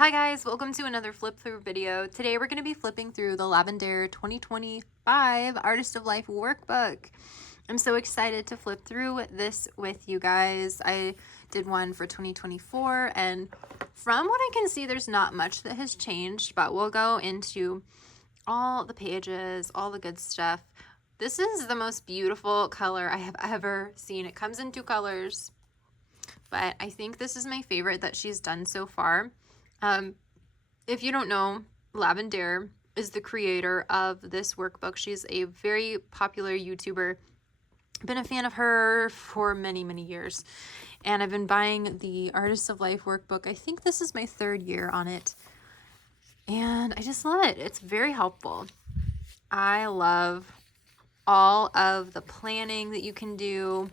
Hi guys, welcome to another flip through video. Today we're going to be flipping through the Lavender 2025 Artist of Life workbook. I'm so excited to flip through this with you guys. I did one for 2024 and from what I can see there's not much that has changed, but we'll go into all the pages, all the good stuff. This is the most beautiful color I have ever seen. It comes in two colors, but I think this is my favorite that she's done so far. If you don't know, Lavender is the creator of this workbook. She's a very popular YouTuber. Been a fan of her for many, many years. And I've been buying the Artist of Life workbook. I think this is my third year on it. And I just love it. It's very helpful. I love all of the planning that you can do.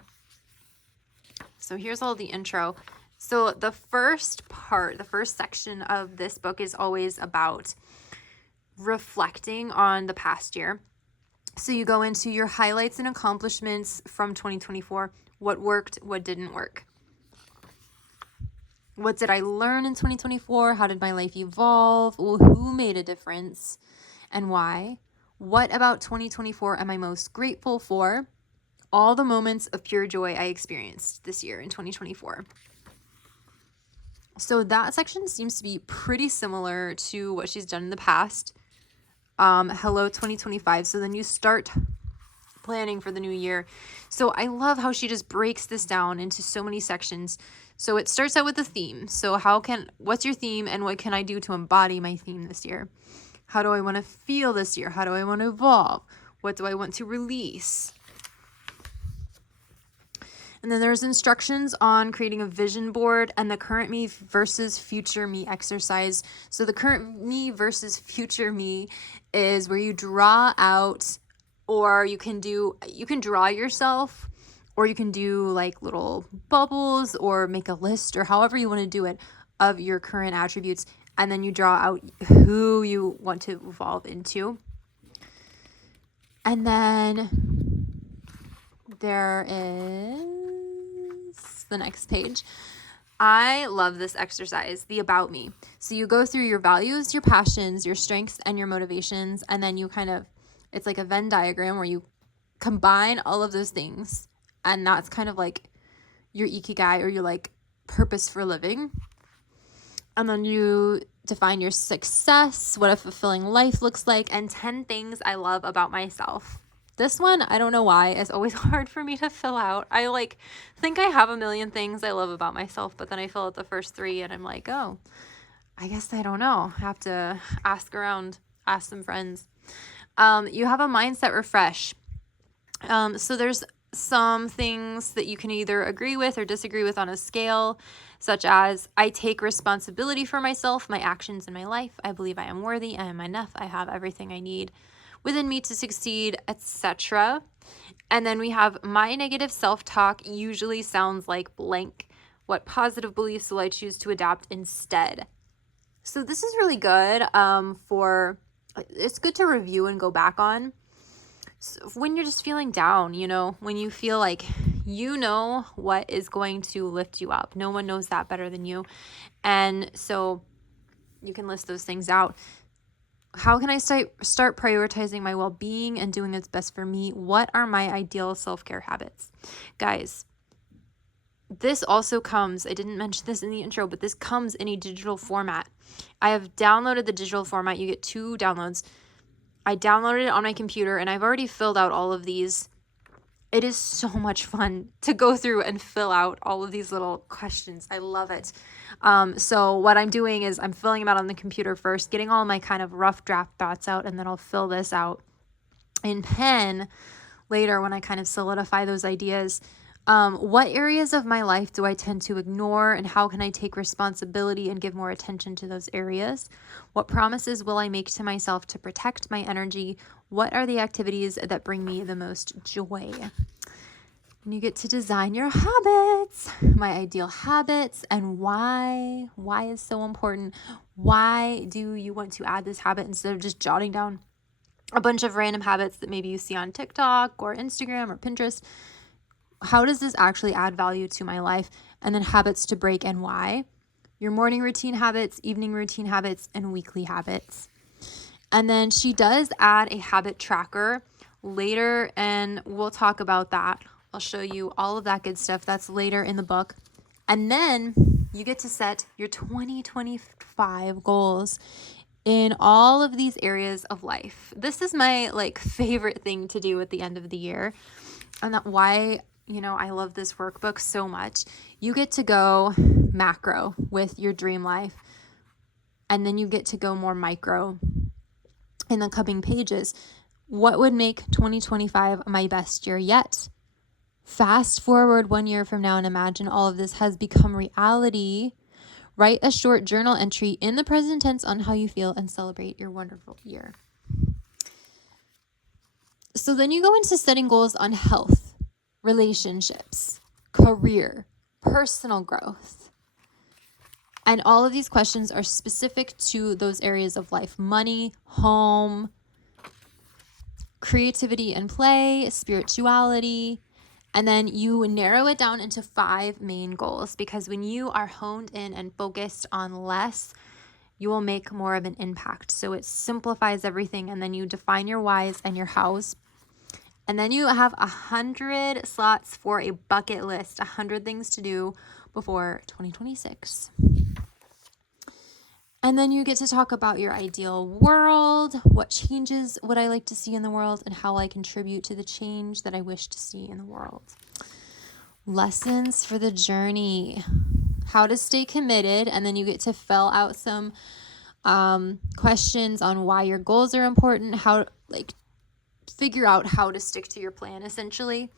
So here's all the intro. So the first part, the first section of this book is always about reflecting on the past year. So you go into your highlights and accomplishments from 2024. What worked, what didn't work. What did I learn in 2024? How did my life evolve? Who made a difference and why? What about 2024 am I most grateful for? All the moments of pure joy I experienced this year in 2024. So that section seems to be pretty similar to what she's done in the past. Hello 2025. So then you start planning for the new year. So I love how she just breaks this down into so many sections. So it starts out with a theme. So what's your theme and what can I do to embody my theme this year? How do I want to feel this year? How do I want to evolve? What do I want to release? And then there's instructions on creating a vision board and the current me versus future me exercise. So the current me versus future me is where you draw out, or you can draw yourself, or you can do like little bubbles or make a list or however you want to do it of your current attributes. And then you draw out who you want to evolve into. And then there is the next page. I love this exercise, the about me. So you go through your values, your passions, your strengths, and your motivations, and then you it's like a Venn diagram where you combine all of those things, and that's kind of like your ikigai, or your like purpose for living. And then you define your success, what a fulfilling life looks like, and 10 things I love about myself. This one, I don't know why, is always hard for me to fill out. I think I have a million things I love about myself, but then I fill out the first 3 and I'm like, oh, I guess I don't know. I have to ask around, ask some friends. You have a mindset refresh. So there's some things that you can either agree with or disagree with on a scale, such as I take responsibility for myself, my actions, and my life. I believe I am worthy, I am enough, I have everything I need within me to succeed, etc. And then we have my negative self-talk usually sounds like blank. What positive beliefs will I choose to adopt instead? So this is really good it's good to review and go back on. So when you're just feeling down, when you feel like what is going to lift you up. No one knows that better than you. And so you can list those things out. How can I start prioritizing my well-being and doing what's best for me? What are my ideal self-care habits? Guys, this also comes, I didn't mention this in the intro, but this comes in a digital format. I have downloaded the digital format. You get 2 downloads. I downloaded it on my computer and I've already filled out all of these. It is so much fun to go through and fill out all of these little questions. I love it. So what I'm doing is I'm filling them out on the computer first, getting all my kind of rough draft thoughts out, and then I'll fill this out in pen later when I kind of solidify those ideas. What areas of my life do I tend to ignore, and how can I take responsibility and give more attention to those areas? What promises will I make to myself to protect my energy? What are the activities that bring me the most joy? And you get to design your habits, my ideal habits, and why. Why is so important. Why do you want to add this habit instead of just jotting down a bunch of random habits that maybe you see on TikTok or Instagram or Pinterest? How does this actually add value to my life? And then habits to break and why. your morning routine habits, evening routine habits, and weekly habits. And then she does add a habit tracker later, and we'll talk about that. I'll show you all of that good stuff. That's later in the book. And then you get to set your 2025 goals in all of these areas of life. This is my favorite thing to do at the end of the year. And that's why, I love this workbook so much. You get to go macro with your dream life, and then you get to go more micro in the coming pages. What would make 2025 my best year yet? Fast forward 1 year from now and imagine all of this has become reality. Write a short journal entry in the present tense on how you feel and celebrate your wonderful year. So then you go into setting goals on health, relationships, career, personal growth. And all of these questions are specific to those areas of life: money, home, creativity and play, spirituality. And then you narrow it down into 5 main goals, because when you are honed in and focused on less, you will make more of an impact. So it simplifies everything. And then you define your whys and your hows. And then you have 100 slots for a bucket list, 100 things to do before 2026. And then you get to talk about your ideal world, what changes would I like to see in the world, and how I contribute to the change that I wish to see in the world. Lessons for the journey, how to stay committed, and then you get to fill out some questions on why your goals are important, how figure out how to stick to your plan, essentially.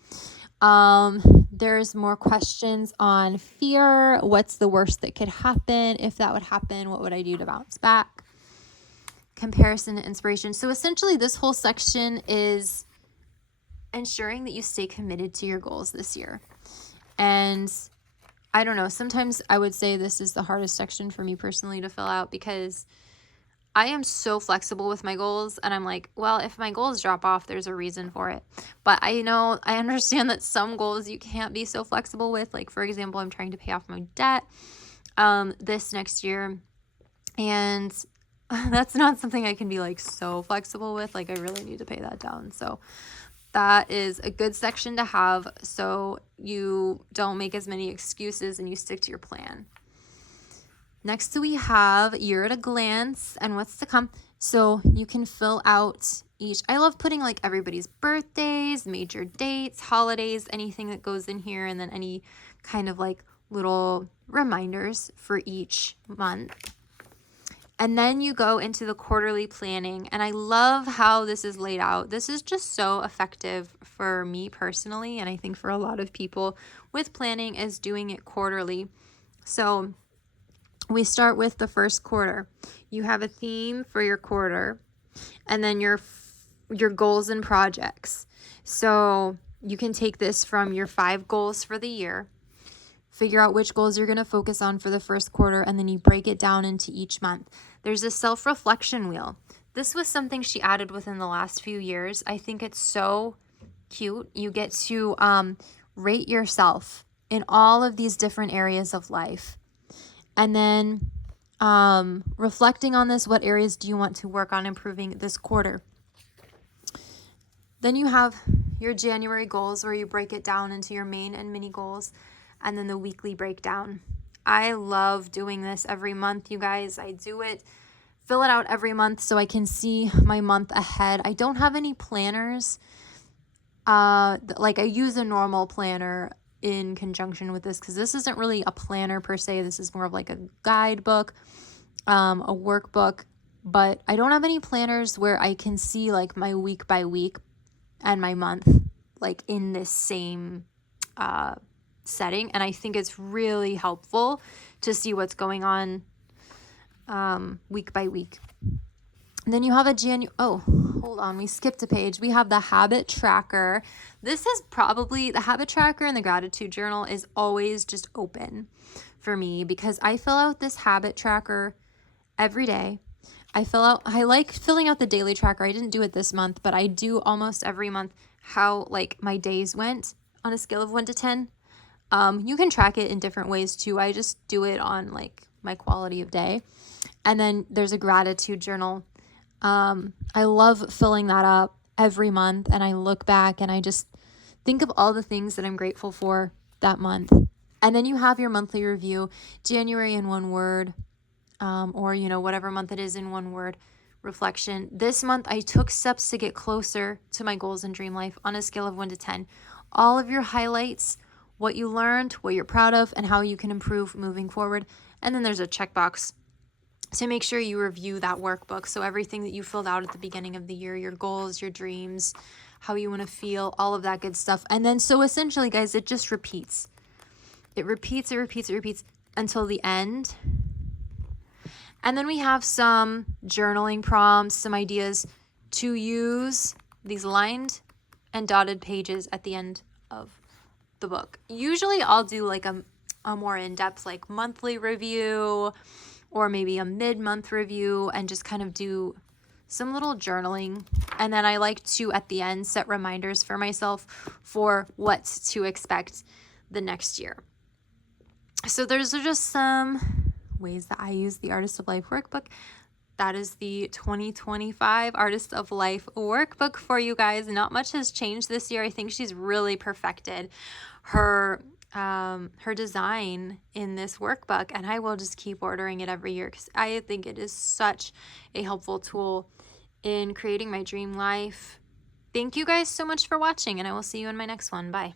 There's more questions on fear. What's the worst that could happen? If that would happen, what would I do to bounce back? Comparison and inspiration. So essentially this whole section is ensuring that you stay committed to your goals this year. And I don't know, sometimes I would say this is the hardest section for me personally to fill out, because I am so flexible with my goals, and I'm like, well, if my goals drop off, there's a reason for it. But I understand that some goals you can't be so flexible with. Like, for example, I'm trying to pay off my debt this next year, and that's not something I can be so flexible with. I really need to pay that down. So that is a good section to have, so you don't make as many excuses and you stick to your plan. Next, we have year at a glance and what's to come. So you can fill out each. I love putting everybody's birthdays, major dates, holidays, anything that goes in here, and then any kind of little reminders for each month. And then you go into the quarterly planning, and I love how this is laid out. This is just so effective for me personally, and I think for a lot of people with planning, is doing it quarterly. So we start with the first quarter. You have a theme for your quarter, and then your goals and projects. So you can take this from your 5 goals for the year, figure out which goals you're going to focus on for the first quarter, and then you break it down into each month. There's a self-reflection wheel. This was something she added within the last few years. I think it's so cute. You get to rate yourself in all of these different areas of life. And then reflecting on this, what areas do you want to work on improving this quarter? Then you have your January goals, where you break it down into your main and mini goals, and then the weekly breakdown. I love doing this every month, you guys. I do it, fill it out every month so I can see my month ahead. I don't have any planners. I use a normal planner in conjunction with this, because this isn't really a planner per se. This is more of a guidebook, a workbook, but I don't have any planners where I can see my week by week and my month in this same setting. And I think it's really helpful to see what's going on week by week. And then you have hold on, we skipped a page. We have the habit tracker. This is probably the habit tracker, and the gratitude journal is always just open for me, because I fill out this habit tracker every day. I like filling out the daily tracker. I didn't do it this month, but I do almost every month how my days went on a scale of 1 to 10. You can track it in different ways too. I just do it on my quality of day. And then there's a gratitude journal. I love filling that up every month, and I look back and I just think of all the things that I'm grateful for that month. And then you have your monthly review, January in one word, or, whatever month it is in one word reflection. This month, I took steps to get closer to my goals and dream life on a scale of 1 to 10. All of your highlights, what you learned, what you're proud of, and how you can improve moving forward. And then there's a checkbox to make sure you review that workbook. So everything that you filled out at the beginning of the year, your goals, your dreams, how you want to feel, all of that good stuff. And then so essentially, guys, it just repeats. It repeats until the end. And then we have some journaling prompts, some ideas to use these lined and dotted pages at the end of the book. Usually I'll do like a more in-depth like monthly review or maybe a mid-month review and just kind of do some little journaling. And then I like to, at the end, set reminders for myself for what to expect the next year. So those are just some ways that I use the Artist of Life workbook. That is the 2025 Artist of Life workbook for you guys. Not much has changed this year. I think she's really perfected her design in this workbook, and I will just keep ordering it every year because I think it is such a helpful tool in creating my dream life. Thank you guys so much for watching, and I will see you in my next one. Bye.